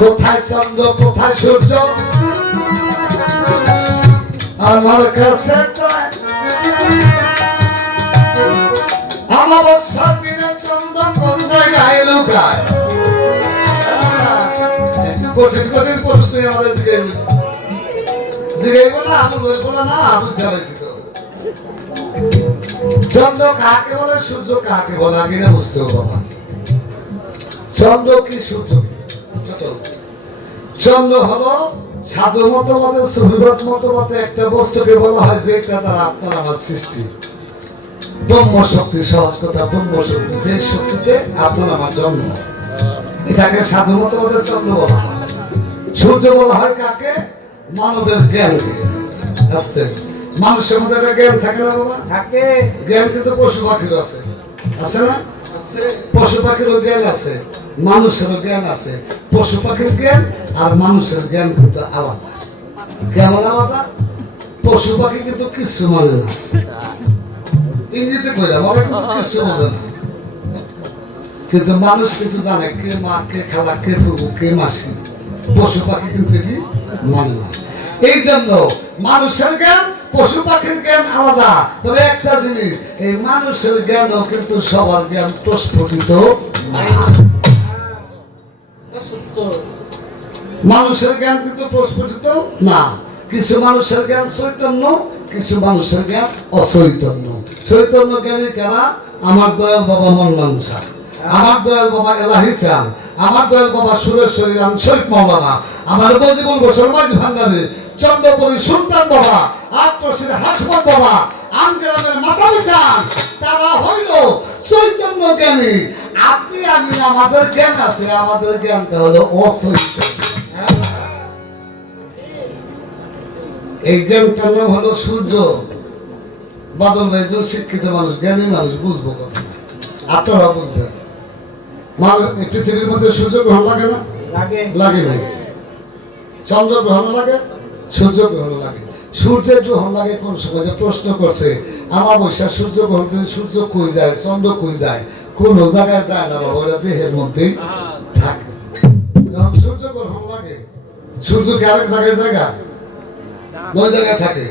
কোথায় চন্দ্র কোথায় সূর্য আমার কাছে অমাবস্যার দিনে চন্দ্র কোন জায়গায় লুকায়? কঠিন কঠিন প্রশ্ন আমাদের জিগাইব না, আমি বলবো না, আমি চালাইছি তো। চন্দ্র কাকে বলে, সূর্য কাকে বলে, আগে না বুঝতে হবে বাবা। চন্দ্র কি সূর্য কি? চন্দ্র হলো সাধু মতবাদে, সুফিবাদ মতবাদে একটা বস্তুকে বলা হয় যে এটা দ্বারা আপনার আমার সৃষ্টি। ব্রহ্ম শক্তি, সহজ কথা, ব্রহ্ম শক্তি, যে শক্তিতে আপনার আমার জন্ম, এটাকে সাধু মতবাদে চন্দ্র বলা হয়। সূর্য বলা হয় কাকে? মানবের জ্ঞানকে। আসছে মানুষের মধ্যে একটা জ্ঞান থাকে না বাবা? থাকে। জ্ঞান কিন্তু পশু পাখির আছে, আছে না? পশু পাখিরও জ্ঞান আছে, মানুষেরও জ্ঞান আছে। পশু পাখির জ্ঞান আর মানুষের জ্ঞান কিন্তু আলাদা। কেমন আলাদা? পশু পাখি কিন্তু কিছু মানে না, ইংরেজিতে কইলাম, ওরা কিন্তু কিছু বোঝে না। কিন্তু মানুষ কিন্তু জানে কে মা, কে খালা, কে ফুবু, কে মাসি। পশু পাখি কিন্তু কি মানে না। এই জন্য মানুষের জ্ঞান পশু পাখির জ্ঞান আলাদা। তবে একটা জিনিস, এই মানুষের জ্ঞানও কিন্তু সবার জ্ঞান প্রস্ফুটিত না। মানুষের জ্ঞান কিন্তু প্রস্ফুটিত না। কিছু মানুষের জ্ঞান চৈতন্য, কিছু মানুষের জ্ঞান অচৈতন্য। চৈতন্য জ্ঞানী কারা? আমার দয়াল বাবা মনমান শাহ, আমার দয়াল বাবা এলাহি চাঁদ, আমার দয়াল বাবা সুরেশ্বরী রাম শরীফ মাওলানা, আমার মজিবুল বসর মাঝি ভান্ডারী, চন্দ্রপুরী সুলতান বাবা, আটরশির হাসমত বাবা, আমগ্রামের মাতাবি চাঁদ, তারা হইল চৈতন্য জ্ঞানী। আপনি আমি আমাদের জ্ঞান আছে, আমাদের জ্ঞানটা হলো অচৈতন্য। এই জ্ঞানটার নাম হলো সূর্য। বাদল ভাই একজন শিক্ষিত মানুষ, জ্ঞানী মানুষ, বুঝবো কথা, আপনারা বুঝবেন। এই পৃথিবীর মধ্যে সূর্য গ্রহণ লাগে না? লাগে নাই। চন্দ্র গ্রহণ লাগে, সূর্য গ্রহণ লাগে। সূর্যের গ্রহণ লাগে কোন সময়? যে প্রশ্ন করছে আমাবস্যা সূর্য গ্রহণ দিন, সূর্য কই যায়, চন্দ্র কই যায়? কোন জায়গায় যায় না বাবা, ওরা দেহের মধ্যেই থাকে। যখন সূর্য গ্রহণ লাগে, সূর্য কি আরেক জায়গায় জায়গা? ওই জায়গায় থাকে,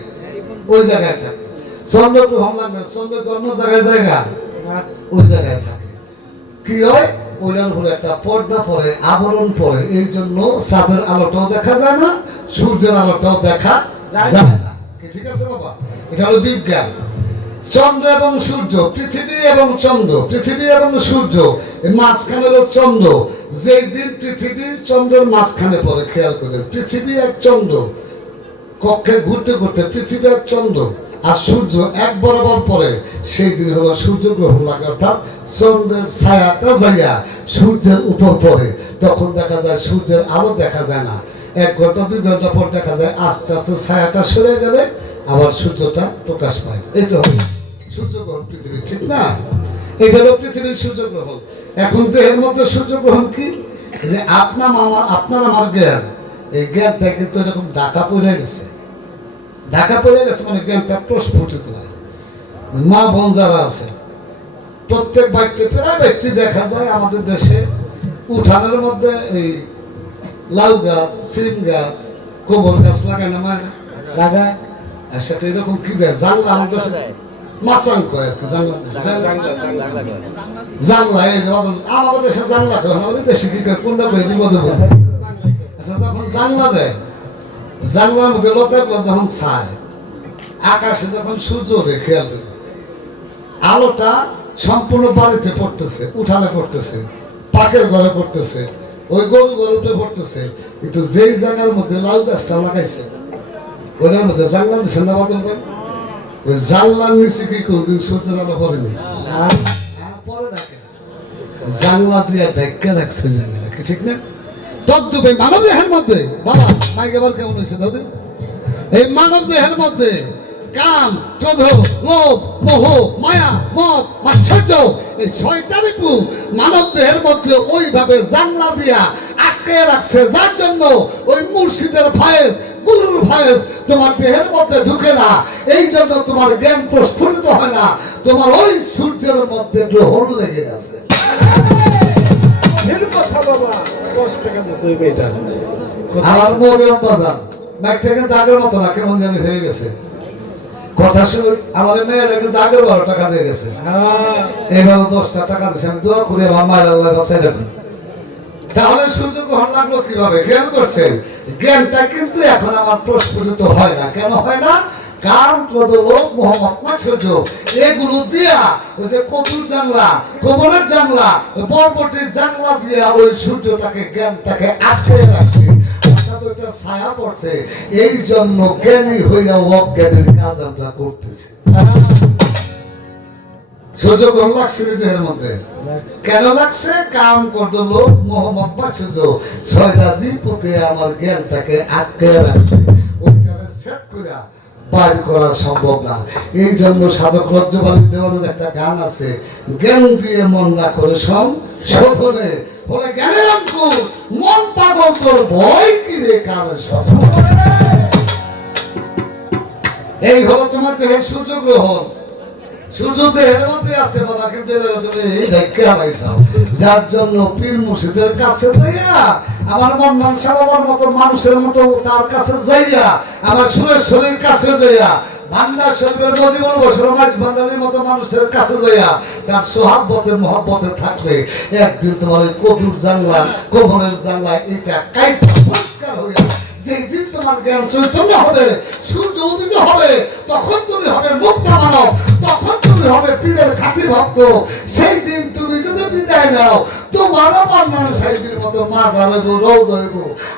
ওই জায়গায় থাকে। চন্দ্র গ্রহণ লাগলে চন্দ্র অন্য জায়গায় জায়গা, ওই জায়গায় থাকে। কি হয়? ওইটার উপরে একটা পর্দা পরে, আবরণ পরে। এই জন্য চাঁদের আলোটাও দেখা যায় না, সূর্যের আলোটাও দেখা যায় না। ঠিক আছে বাবা? এটা হলো বিজ্ঞান। চন্দ্র এবং সূর্য, পৃথিবী এবং চন্দ্র, পৃথিবী এবং সূর্য, মাঝখানে হলো চন্দ্র। যেই দিন পৃথিবী চন্দ্রের মাঝখানে পড়ে, খেয়াল করেন, পৃথিবী এক চন্দ্র কক্ষে ঘুরতে ঘুরতে পৃথিবী এক চন্দ্র আর সূর্য এক বরাবর পরে, সেই দিন হলো সূর্য গ্রহণ লাগে। অর্থাৎ চন্দ্রের ছায়াটা যাইয়া সূর্যের উপর পড়ে, তখন দেখা যায় সূর্যের আলো দেখা যায় না। 1 ঘন্টা 2 ঘন্টা পর দেখা যায় আস্তে আস্তে ছায়াটা সরে গেলে আবার সূর্যটা প্রকাশ পায়। এটা হলো সূর্যগ্রহণ পৃথিবী, ঠিক না? এটা হলো পৃথিবীর সূর্যগ্রহণ। এখন দেহের মধ্যে সূর্যগ্রহণ কি? যে আপনার আমার জ্ঞান, এই জ্ঞানটা কিন্তু এরকম ঢাকা পড়ে গেছে। ঢাকা পড়ে গেছে মানে জ্ঞানটা প্রস্ফুটিত না। মা বোন যারা আছে, প্রত্যেক বাড়িতে, প্রায় ব্যক্তি দেখা যায় আমাদের দেশে উঠানের মধ্যে এই লাউ গাছ, সিম গাছ, গোবর গাছ লাগায় না মায়েরা? লাগায়। আর সেটা এরকম কি দেয়? জানলা, আমাদের দেশে মাচাং কয় আর কি, জানলা, জানলা। এই যে আমাদের দেশে জানলা কয়, আমাদের দেশে কি কয়? কোনটা কয়? বিপদে পড়বে। আচ্ছা, যখন জানলা দেয় জানলার মধ্যে লতাগুলো যখন ছায়, আকাশে যখন সূর্য ওঠে, খেয়াল করি আলোটা সম্পূর্ণ বাড়িতে পড়তেছে, উঠানে পড়তেছে, পাকের ঘরে পড়তেছে, ওই গরু ঘরে উঠে পড়তেছে, কিন্তু যেই জায়গার মধ্যে লাউ গাছটা লাগাইছে ওইটার মধ্যে জানলা দিচ্ছেন না বাদল ভাই? ওই জানলার নিচে কি কোনদিন সূর্যের আলো পড়েনি? পরে রাখে জানলা দিয়ে ঢেকে রাখছে জায়গাটাকে, ঠিক না? তদ্রূপে মানব দেহের মধ্যে, বাবা মাইক এবার কেমন হয়েছে দাদু? এই মানব দেহের মধ্যে কাম, ক্রোধ, লোভ, মোহ, মায়া, মদ, মাৎসর্য, এই ছয়টা রিপু মানব দেহের মধ্যে ওইভাবে জানলা দিয়া আটকে রাখছে, যার জন্য ওই মুর্শিদের ফায়েজ, গুরুর ফায়েজ তোমার দেহের মধ্যে ঢুকে না। এই জন্য তোমার জ্ঞান প্রস্ফুটিত হয় না, তোমার ওই সূর্যের মধ্যে গ্রহণ লেগে আছে। আমার মরিয়ম বাজার মাইক থেকে দাগের মতো না, কেমন জানি হয়ে গেছে কথা শুনে। আমার মেয়েটা কিন্তু আগের 12 টাকা দিয়ে গেছে, এইবারও 10টা টাকা দিয়েছে। আমি দোয়া করি আমার মায়ের আল্লাহ বাঁচাই রাখুন। তাহলে সূর্য গ্রহণ লাগলো কিভাবে? খেয়াল করছেন? জ্ঞানটা কিন্তু এখন আমার প্রস্ফুটিত হয় না। কেন হয় না? কারণ ক্রোধ, লোভ, মোহ, মাৎসর্য এগুলো দিয়া ওই যে কবুল জানলা, কবরের জানলা, বরবটির জানলা দিয়া ওই সূর্যটাকে, জ্ঞানটাকে আটকে রাখছে, ওইটার ছায়া পড়ছে। এই জন্য জ্ঞানী হইয়া অজ্ঞানের কাজ আমরা করতেছি। সূর্য গ্রহণ লাগছে দেহের মধ্যে, কেন লাগছে? কাম, ক্রোধ, লোভ, মোহ, মাৎসর্য ছয়টা দ্বীপতে আমার জ্ঞানটাকে আটকে রাখছে। ওইটারে সেট কইরা বাড়ি করা সম্ভব না। এই জন্য সাধক রজ্জবালী দেওয়ানের একটা গান আছে, জ্ঞান দিয়ে মন রাখো রে সংশোধনে, বলে জ্ঞানের অঙ্কুর মন পাগল তোর ভয় কি রে কাল সফল। এই হলো তোমার দেহের সূর্য গ্রহণ। সূর্য দেহের মধ্যে আছে বাবা, কিন্তু যার জন্য পীর মুর্শিদের কাছে যাইয়া, আমার মন্নান সাবাবার মতো মানুষের মতো তার কাছে যাইয়া, আমার সুরেশ্বরীর কাছে যাইয়া, ভান্ডার শরীফের মজিবুল বসর মাঝ ভান্ডারের মতো মানুষের কাছে যাইয়া তার সোহাব্বতে মহব্বতে থাকলে একদিন তোমার ওই কদুর জানলা, কবরের জানলা এটা কাইটা পরিষ্কার হইয়া যেই দিন তোমার জ্ঞান চৈতন্য হবে, সূর্য উদিত হবে, তখন তুমি হবে মুক্ত মানব, তখন তুমি হবে পীরের খাঁটি ভক্ত। সেই দিন তুমি যদি বিদায় নাও, তোমারও মন্নান সাইজির মতো মাজার হইব, রোজ হইব,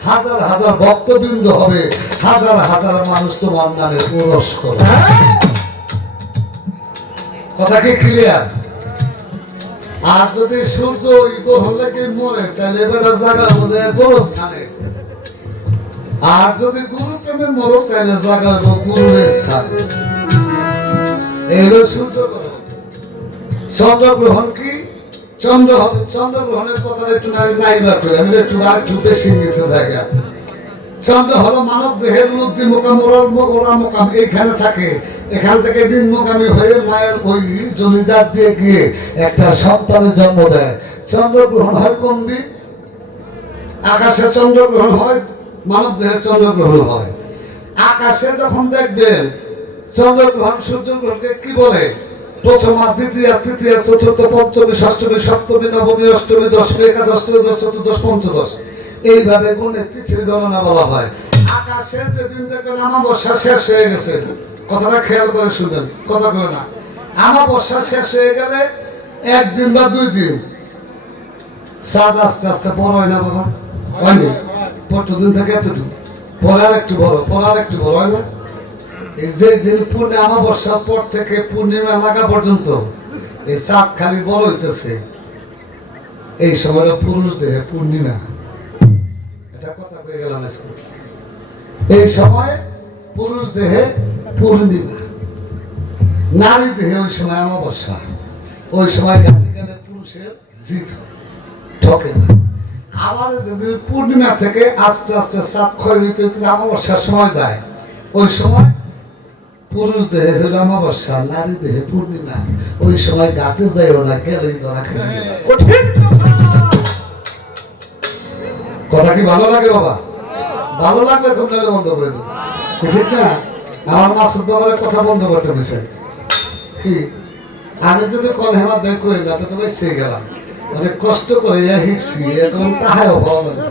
হাজার হাজার ভক্তবৃন্দ হবে, হাজার হাজার মানুষ তোমার নামে উরস করবে। কথা কি ক্লিয়ার? আর যদি সূর্য গ্রহণ লেগে মরে, তাহলে বেটা জায়গা বোঝায় গোরস্থানে। আর যদি গুরু প্রেমে মরো, তাহলে জায়গা হইব গুরুর স্থানে। এই হলো সূর্য গ্রহণ। চন্দ্রগ্রহণ কি? চন্দ্রগ্রহণের কথাটা একটু নাইবা করে আমি একটু বেশি নিতে জায়গা। চন্দ্র হলো মানব দেহের লুব্ধি মোকাম, ওরা মোকাম এইখানে থাকে। এখান থেকে নিম্নগামী হয়ে মায়ের ওই জনিদার দিয়ে গিয়ে একটা সন্তানের জন্ম দেয়। চন্দ্রগ্রহণ হয় কোন দিন? আকাশে চন্দ্রগ্রহণ হয়, মানব দেহে চন্দ্রগ্রহণ হয়। আকাশে যখন দেখবেন চন্দ্রগ্রহণ, সূর্যগ্রহণকে কি বলে? প্রথমা, দ্বিতীয়া, তৃতীয়া, চতুর্থ, পঞ্চমী, ষষ্ঠমী, সপ্তমী, নবমী, অষ্টমী, দশমী, একাদশ, ত্রয়োদশ, চতুর্দশ, পঞ্চদশ, এইভাবে গুণে তিথির গণনা বলা হয়। আকাশে যেদিন দেখবেন আমাবস্যা শেষ হয়ে গেছে, কথাটা খেয়াল করে শুনবেন, কথা কয় না, আমাবস্যা শেষ হয়ে গেলে একদিন বা 2 দিন চাঁদ আস্তে আস্তে বড় হয় না বাবা? হয়নি? প্রতিদিন থেকে এতটুকু, পরে আর একটু বড়, পরে আর একটু বড় হয় না? এই যে দিন পূর্ণিমা, আমাবস্যার পর থেকে পূর্ণিমা লাগা পর্যন্ত এই চাঁদ খালি বড় হইতেছে, এই সময়টা পুরুষ দেহে পূর্ণিমা। এটা কথা হয়ে গেলাম। এই সময় পুরুষ দেহে পূর্ণিমা, নারী দেহে ওই সময় আমাবস্যা। ওই সময় গাতে গেলে পুরুষের জিত হয়, ঠকে না। আবার যেদিন পূর্ণিমা থেকে আস্তে আস্তে চাঁদ ক্ষয় হইতে আমাবস্যার সময় যায়, ওই সময় পুরুষ দেহে হইল আমাবস্যা, নারী দেহে পূর্ণিমা। ওই সময় গাতে যাইও না, গেলেই ধরা খেয়ে যাবে। কথা কি ভালো লাগে বাবা? ভালো লাগলে ঘুমলে বন্ধ করে দেবো, ঠিক না? আমার মাসুদ বাবার কথা বন্ধ করতে বিষয় কি? আমি যদি কল হেমাত ব্যাগ করি না তো তোমায় সে গেলাম, অনেক কষ্ট করে শিখছি, এখন তাহাও ভালো লাগে।